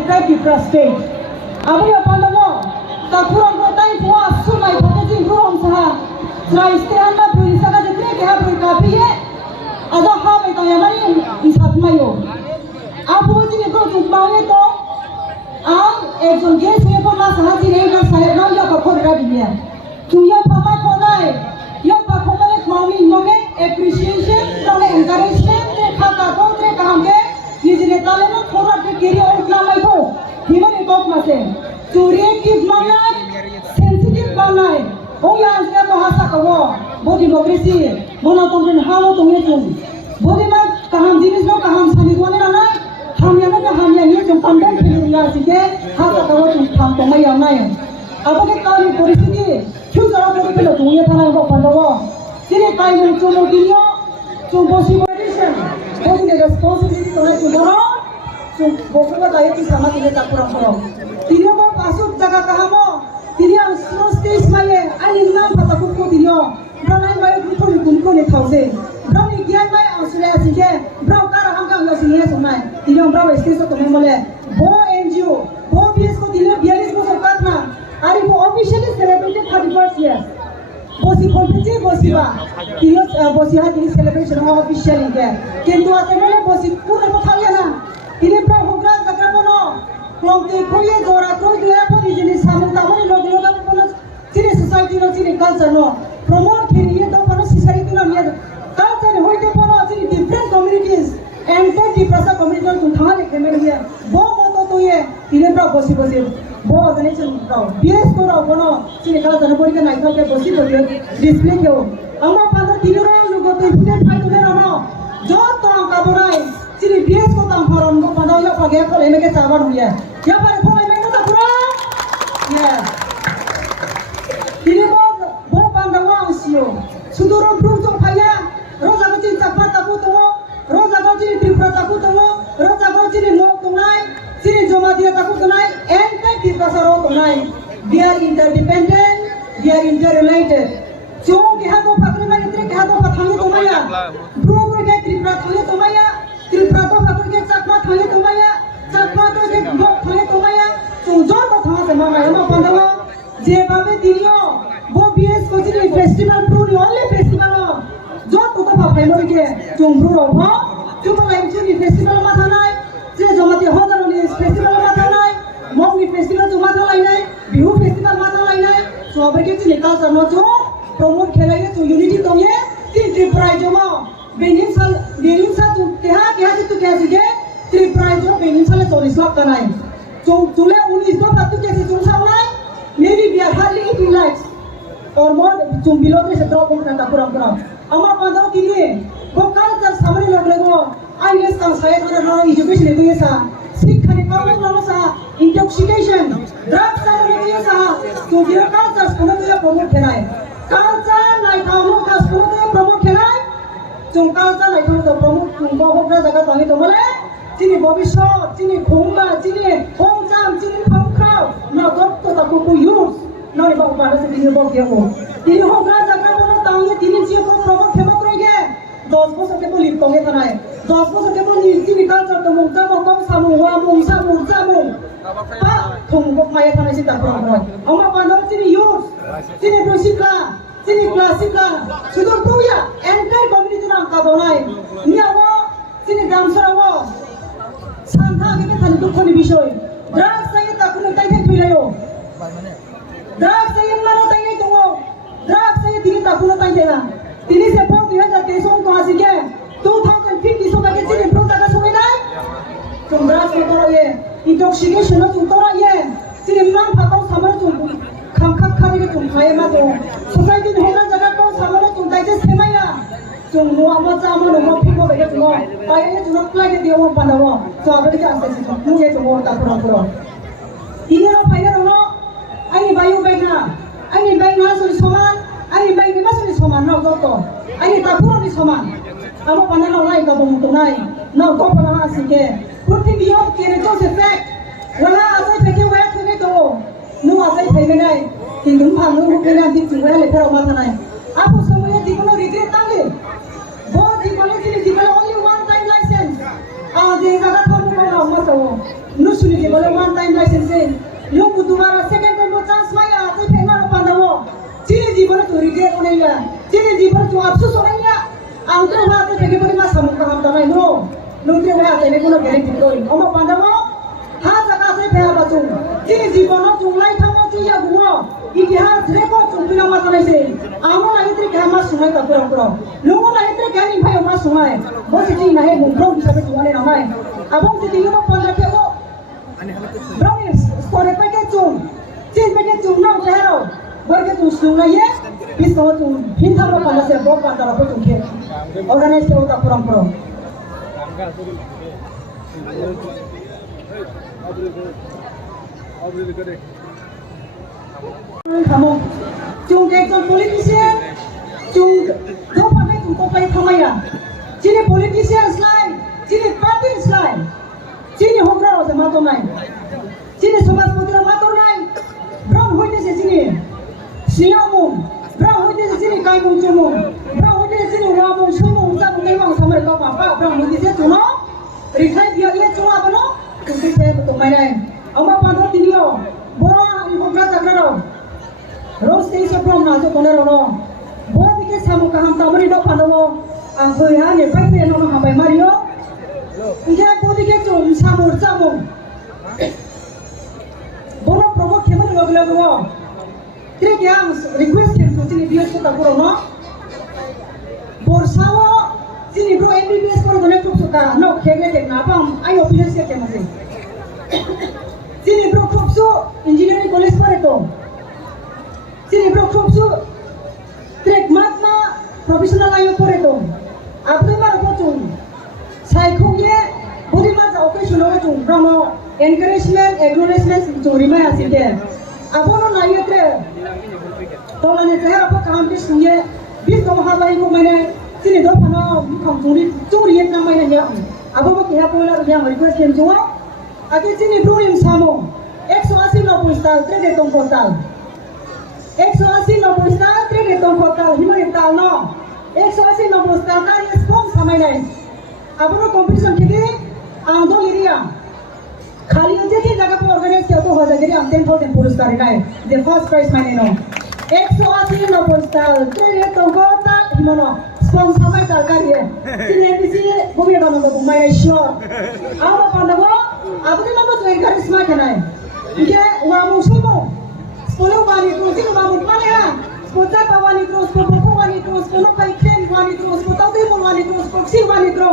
entire Kipra state. Abang apa nama? Tak kurang kotai puas sungai pakai jin kurang sah. Serai istilah na beri sahaja jadi kita beri kapi ye. Ada hal itu yang mana isap mayo. Apa jadi kau jumpa ni tu? Ekjon guest ni pun masih hati ni kan saya nak ya kau korang dia. Tuya pama konai, ya pak komane kami moge appreciation, kami encouragement, kata kau tu kaham ke? Ni jenis talentu korang ke kiri orang nama itu. Himan ikut masih. Curian kip mana? Sensitif mana? Oh yang saya bahasa kau, bo demokrasi, bo nonton halu tu ni tu. Bo ni mak kaham jenis lo kaham sani tu ni mana? Ham yang mana ham yang ni tu pandai pilih dia sih ke? Hasa kau tu ham tu mai yang mana? Apa ke kau ni polisi? Cuma kalau kau tu tu ni tanah kau pandai. Jadi kau ni cuma dia, cuma position. Bo ni responsibility tu ni cuma. Bokongnya daya ti sama tidak tak kurang-kurang. Tidak mau masuk jaga kahamu. Tidak slow stage maya. Ani nam pada kuku tidak. Beranai maya kuku ni thause. Berani gian maya australia sih. Berau cara hanggang yo sini semai. Tidak berau stage tu memang bo NGO, bo BS ko tidak biaris bo सरकार ना. Ari bo officially celebrated 31st year. Bosi kompeti bosi ba. Tidak bosi hati celebration officially ke. কিন্তু আজকে bosi পুরো কথা না. Ini program jaga pono, lomti kuye jora kuye dia pun di sini samu tamu ni logi logi pono, sini society no sini culture no, promote kiri itu pono society no ni culture ni hoite pono sini different communities, enter di prasa community tu thang le kemel dia, bo moto tu ye, ini bosi, bo organization bias tu pono sini culture pun kita naik ke bosi tu dia display yo, amma pada tidur lugu tu different fight tu ramo, jauh tu angka borai. Jadi bias kau tak haram kau pada ya pakai kalau ini kita cabar huya. Ya pada kau ini kita kurang. Ya. Ini bo pandangan sio. Sudurun beruntung kaya. Roza kau jadi cakap takut tu. Roza kau jadi tripura takut tu. Roza kau jadi mau tunai. Jadi joma dia takut tunai. Ente kita saro tunai. Dia interdependent. Dia interrelated. Jom kita tu pakai mana kita tu pakai tu maya. Bro kita tripura thangnya tu maya. Tripura tu pakai ke cakma thangnya tu maya. Cakma tu ke blok thangnya tu maya. Cungjon tu thang sama maya. Mau pandangan. Jebabe diriyo. Bo BS ko jadi festival pro ni only festival lo. Jo tu tu pakai lagi ke. Cungbu robo. Cuma lain jadi festival mata naik. Jadi joma dia hodar ni festival mata naik. Mau ni festival tu mata lain naik. Bihu festival mata lain naik. So apa kita ni kalau sama tu promote खेलाइए तो unity तो ये Tripura जमा बेनिम सा तू क्या तू क्या सीखे Tripura जो बेनिम सा ले 40 लाख का नहीं तो तुले 19 लाख तू कैसे तुम सामने maybe we are hardly 18 lakhs or more तुम below से drop करता kurang अमर पंद्रह किले वो कल तक सामने लग रहे हो आईएएस का शायद मेरा नाम एजुकेशन है तो ये सा शिक्षा ने काम करना सा intoxication drugs का ये सा तो ये कल तक स्कूल में promote करना है culture naik kamu kas promote yang promote kenai, jom culture naik kamu tu promote bawa ke jaga tangi tu mana? Cini bobby shop, cini khumba, cini home jam, cini pump crowd, na doktor tak kuku use, na ni bawa pada sini bawa dia ho. Tini home ke jaga mana tangi, tini cia pun promote hebat lagi. 10 bos ke pun lip tangi tanai, 10 bos ke pun ni cini culture tu mungkin bawa samu, jamu. Pak, thumuk maya tanai sih tak promote. Amma pandang cini use. Sini bersihlah, sini klasiklah. Sudah punya entire community orang kabonai. Ni awak, sini damsar awak. Sangka kita kan tu koni bishoy. Drugs saya tak guna tanya tu layo. Drugs saya mana tanya tu. Drugs saya tidak tak guna tanya. Ini sebab dia dah kesong tu asyik. 2050 so bagi sini belum tak semua dah. Drugs itu orang ye, intoxication itu orang ye. Sini memang patau sama tu. खमखम खाने के तुम खाए मत हो सोसाइटी में होना जगह को सामने तुम दाइजे सेमाया तुम नुआ मत जामो नुआ फिको बेगे तुम पाए ये तुम प्लाई के दियो बनाओ तो आप के आसे से तुम ये तुम और तापुरा पुरा ini lo pakai lo ani bayu baik na suri soman ani baik ni masuk soman na doktor ani tapura ni soman kamu pandai lo lai kamu tunai na kau pandai asike putih biok kene to se fact wala apa peke waya kene to nu apa yang pakai ni, tinggal palu mungkin nanti tinggal lepas orang mana ni. Apa semuanya tinggal regret tangge. Boh tinggal only one time license. Jadi kalau kamu mau masuk, nu suni tinggal दोबारा second time को चांस माया तो फिर मारो पांडवो चीनी जीवन तो रिग्रेट होने या चीनी जीवन तो अफसोस होने या आंध्र वहाँ तो फिर बड़ी मास हम काम करना है नो नूंगे वहाँ तो नहीं कुछ गैरेंटी करोगे ओमा पांडवो हाँ जगह से फिर आप तुम चीनी जीवन तो लाइफ हम तो या गुआ इतिहास रेकॉर्ड तुम बिना मत नहीं से आमो नहीं तेरे क्या मास सुनाए तब करो करो लोगों नहीं तेरे क्या नहीं भाई मास सुनाए बहुत चीज़ नहीं मुंबई की सब तुम्हारे नाम है अब हम तो दिल्ली में पंद्रह पे वो Brownies, score pakai cung, cin pakai cung nau caharo, berke cung cung lagi, bis kau cung, hintar apa pada saya bawa pada apa cung ke, organisasi kita udah kurang. Kamu, cung ekor politician, cung, kau pakai cung kau pakai kamera, cini politician selain, cini party selain. Sini hokra ose mato nai, sini sobat putih mato nai, brown hoite se sini, siamung, brown hoite se sini kai mung cemung, brown hoite se sini wamung cemung, cemung kai wang samar kau apa, brown hoite se cuno, rikai biar dia cuno apa no, kunci se betul mainai, amma pandor video, boa hokra cakra ro, rose tei se brown naso kone ro no, boa dike samu kaham tamari do pandor, angkoi ha ne pai pe no hambai Mario. Dia bodi ke tu samur samung. Bola provoke keman lagu. Dia yang request ke tu sini dia suka kuro no. Borsawo sini bro MBBS kuro dona tu suka no kege ke napam ayo opinion ke masih. Sini bro kupsu engineering college pare to. Sini bro kupsu trek matna professional ayo pare to. Abdul mar ko tu. Saikungye budi mas occasion ho chung promo encouragement acknowledgement chung rimai asike abono na yetre tolane tehara pa kam ke sunye bis to habai ko mane sini do phano kham churi yet na mai na abo ko kya pola ya request kem chuwa ati sini blurim samo 180 90 stal trade tong portal 180 90 stal trade tong portal himari tal no 180 90 stal ka respond samai nai अपनो कंपटीशन के लिए आंदो लिरिया खाली होते थे जगह पर ऑर्गेनाइज किया तो हो जाएगा हम 10,000 पुरस्कार है the first prize माने नो 180 नो पुरस्कार तेरे तो गोता हिमनो स्पॉन्सर में सरकार है सिने किसी भूमि का नंबर को मैं श्योर आओ पंडवो अपने नंबर तो एनकरेज स्मार्ट है ना ये वामु सुनो स्पोलो वाली को जिन वामु माने है स्पोटा वाली को स्पोको वाली को स्पोलो का इक्लेम वाली को स्पोटा दे वाली को स्पोक्सी वाली को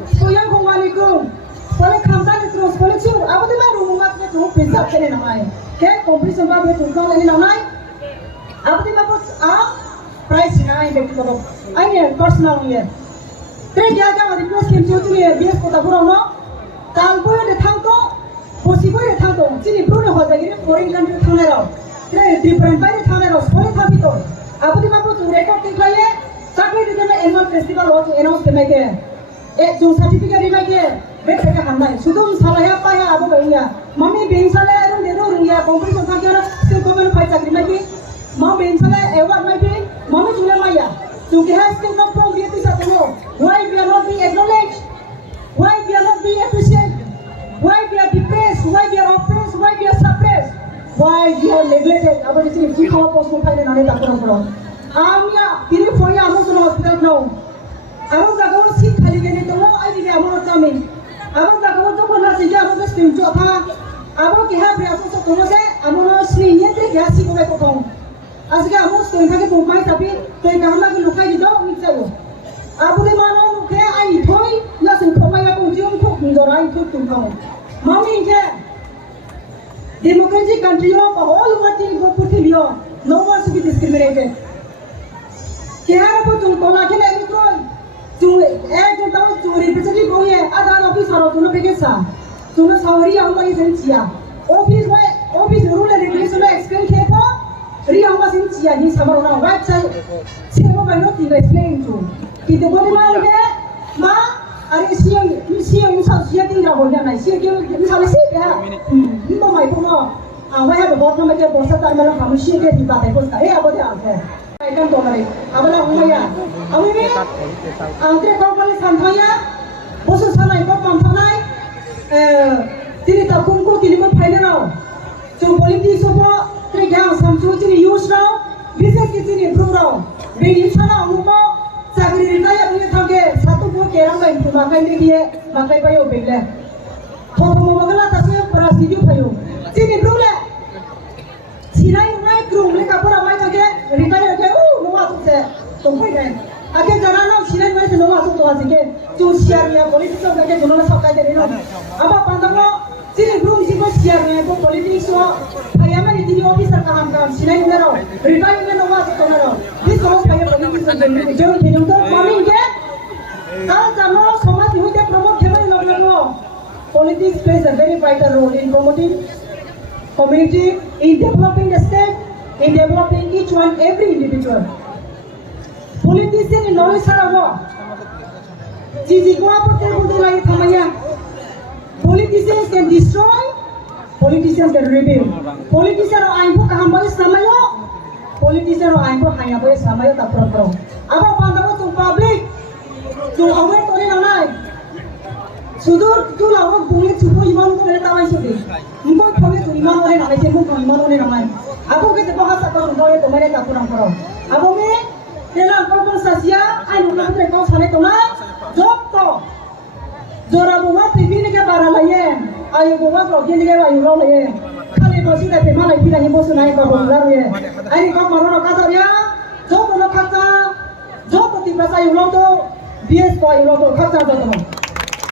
Soalnya kongwaniku, soalnya kamdan itu, soalnya cu, apa tu mah rumah tu tu pisah kene namai, ke kompetisi apa tu kau ini namai, apa tu mah bos price ni ai betul betul, ai personal ni, terus dia kan ada plus kim cu ni bias kota kurang no, talbo yang datang tu, posisi yang datang tu, sini perlu nak hoja gini foreign country datang lero, terus different bayar datang lero, soalnya tapi tu, apa tu mah bos record tinggal ye, sampai di dalam annual festival waktu announce kemana जो सर्टिफिकेट रिमाइ के बेट का हमनाय सुदुम सालाया पाया आबो गइया मम्मी बेंसाले रं देरो रंगिया कंपटीशन का केरा स्टेट गवर्नमेंट फाइट चाकरी माइ के मां बेंसाले अवार्ड माइ के मम्मी जुले माया to has still not from the episode why we are not being acknowledged why we are not being appreciated why we are depressed why we are oppressed why we are suppressed why we are neglected abo disi ki khawa post mo faile nane takro amya tiri foya amo suno hospital no Abang tak kau sih kali gini tu, ai di abang kami. Abang tak kau tu pun nasi dia abang kestin tu apa? Abang kihab dia tu tu tu se, abang nasi ni tu dia sih kau potong. Asal abang tu ini tu mai tapi tu ini kami tu lukai di dalam ni saja. Abang ni mana lukai ai thoi, nasi kau mai aku jiung tu ni orang itu tu kau. Mami je, democratic country of all over the world, no one should be discriminated. Kihab tu tu kau nak kena itu Cuma, जो ताऊ जो रिप्रेजेंटेटिव हो ये आधार ऑफिस आ रहा तूने बेके सा तूने सावरी हम लोग इसे chia office rule and regulation में एक्सप्लेन किया था री हम लोग इसे चिया ही समझो ना वेबसाइट सिर्फ मैं नोट तीन एक्सप्लेन तो कि तो बोली माँ उनके माँ अरे सिया इंसान सिया तीन रहा बोलना नहीं सिया क्यों इंसान सिया क्या इनको मैं तो ना वह है बहुत ना मैं क्या बहुत सारा मेरा काम सिया के दिखा है कुछ है अब क्या है Ikan tu mari, abang nak umaya, abang ni, angker kau kali santai ya, bosan sanai kau pam sanai, tini tak kumku tini kau final Jom politik semua tergang samsu cini use rau, bisnes cini improve rau. Bini sana umumo, sagri ritaya punya thangke satu buah kerang lain tu makai ni dia, makai payo begle. Thopo momagala tasnya para video payo. Cini improve le. Sinai unai krum le kapura mai thangke ritaya ke nuwa tu se, tungkoi deh. Akhir jarana sinai mai se nuwa tu tuas ke. Jom share ya politik semua ke jono sakai jadi no. Apa pandango? Sini belum sih kok siarnya kok politik so ayamnya di sini officer kaham sinai nero ribai nero was nero di kalau saya politik so jauh jauh tuh mamin ke kalau kamu समाज में क्या promote खेमे लोग politics plays a very vital role in promoting community, in developing the state, in developing each one every individual. Politician in knowledge sarago जिजी को आप तेरे lagi थमया. Politicians can destroy, politicians can rebuild. Politician orang aing pun kaham boleh samayo, politician orang aing pun hanya boleh samayo tak pro. Apa pandangan tu public, tu awak tu ni namai. Sudur tu lawan bunyi cukup iman tu mereka tahu itu. Mungkin kami tu iman orang namai, jemu tu iman orang namai. Aku kita bahas apa orang tu mereka kurang pro. Aku ni dalam kompensasi, aing bukan mereka sana tu na, job tu. Jora buat TV ni ke barang lain, ayu buat lagi ni ke ayu lain. Kali bos itu tema lagi dah ibu sunai kau buat lain. Ayu kau maru nak kata dia, jauh tu nak kata, jauh tu tiba saya ulang tu, bias kau ayu ulang tu kata tu.